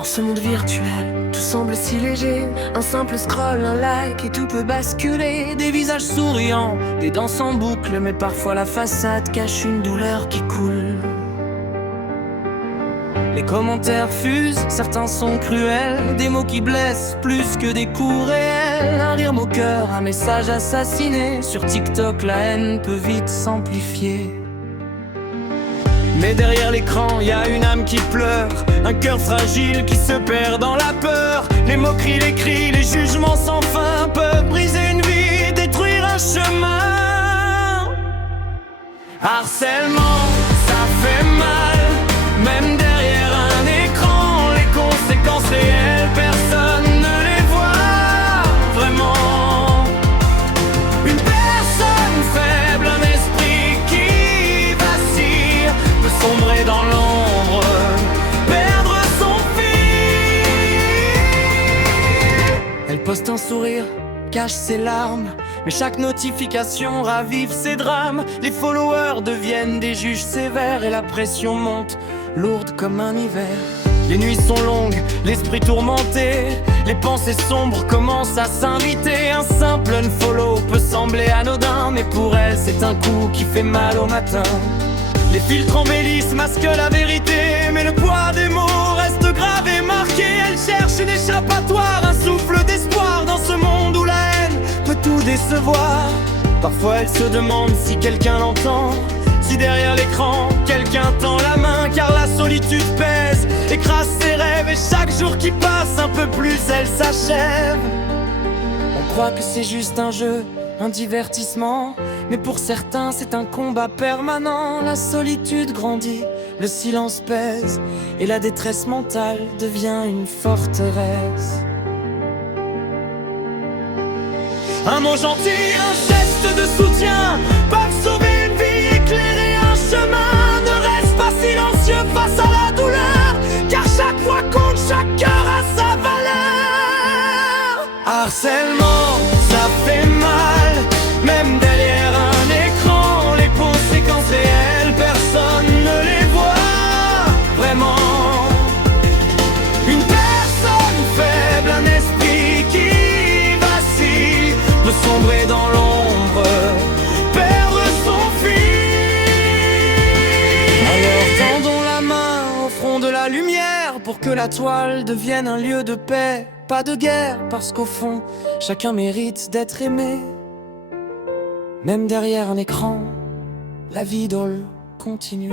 Dans ce monde virtuel, tout semble si léger. Un simple scroll, un like et tout peut basculer. Des visages souriants, des danses en boucle, mais parfois la façade cache une douleur qui coule. Les commentaires fusent, certains sont cruels. Des mots qui blessent plus que des coups réels. Un rire moqueur, un message assassiné. Sur TikTok, la haine peut vite s'amplifier. Mais derrière l'écran, y a une âme qui pleure, un cœur fragile qui se perd dans la peur. Les moqueries, les cris, les jugements sans fin peuvent briser une vie, détruire un chemin. Harcèlement, ça fait mal, même derrière un écran. Les conséquences réelles, personne ne les voit vraiment. Une personne faible, un esprit qui vacille, peut sombrer dans l'ombre, perdre son fil. Elle poste un sourire, cache ses larmes, mais chaque notification ravive ses drames. Les followers deviennent des juges sévères et la pression monte, lourde comme un hiver. Les nuits sont longues, l'esprit tourmenté, les pensées sombres commencent à s'inviter. Un simple unfollow peut sembler anodin, mais pour elle c'est un coup qui fait mal au matin. Les filtres embellissent, masquent la vérité, mais le poids des mots reste grave et marqué. Elle cherche une échappatoire, un souffle d'espoir dans ce monde où la haine peut tout décevoir. Parfois elle se demande si quelqu'un l'entend, si derrière l'écran quelqu'un tend la main. Car la solitude pèse, écrase ses rêves, et chaque jour qui passe un peu plus elle s'achève. On croit que c'est juste un jeu, un divertissement, mais pour certains c'est un combat permanent. La solitude grandit, le silence pèse, et la détresse mentale devient une forteresse. Un mot gentil, un geste de soutien peuvent sauver une vie, éclairer un chemin. Ne reste pas silencieux face à la douleur, car chaque fois compte, chaque cœur a sa valeur. Harcèlement, ça fait mal, même derrière un écran. Les conséquences réelles, personne ne les voit vraiment. Une personne faible, un esprit qui vacille, peut sombrer dans l'ombre, perdre son fil. Alors tendons la main, offrons de la lumière, pour que la toile devienne un lieu de paix, pas de guerre, parce qu'au fond, chacun mérite d'être aimé. Même derrière un écran, la vie drôle continue.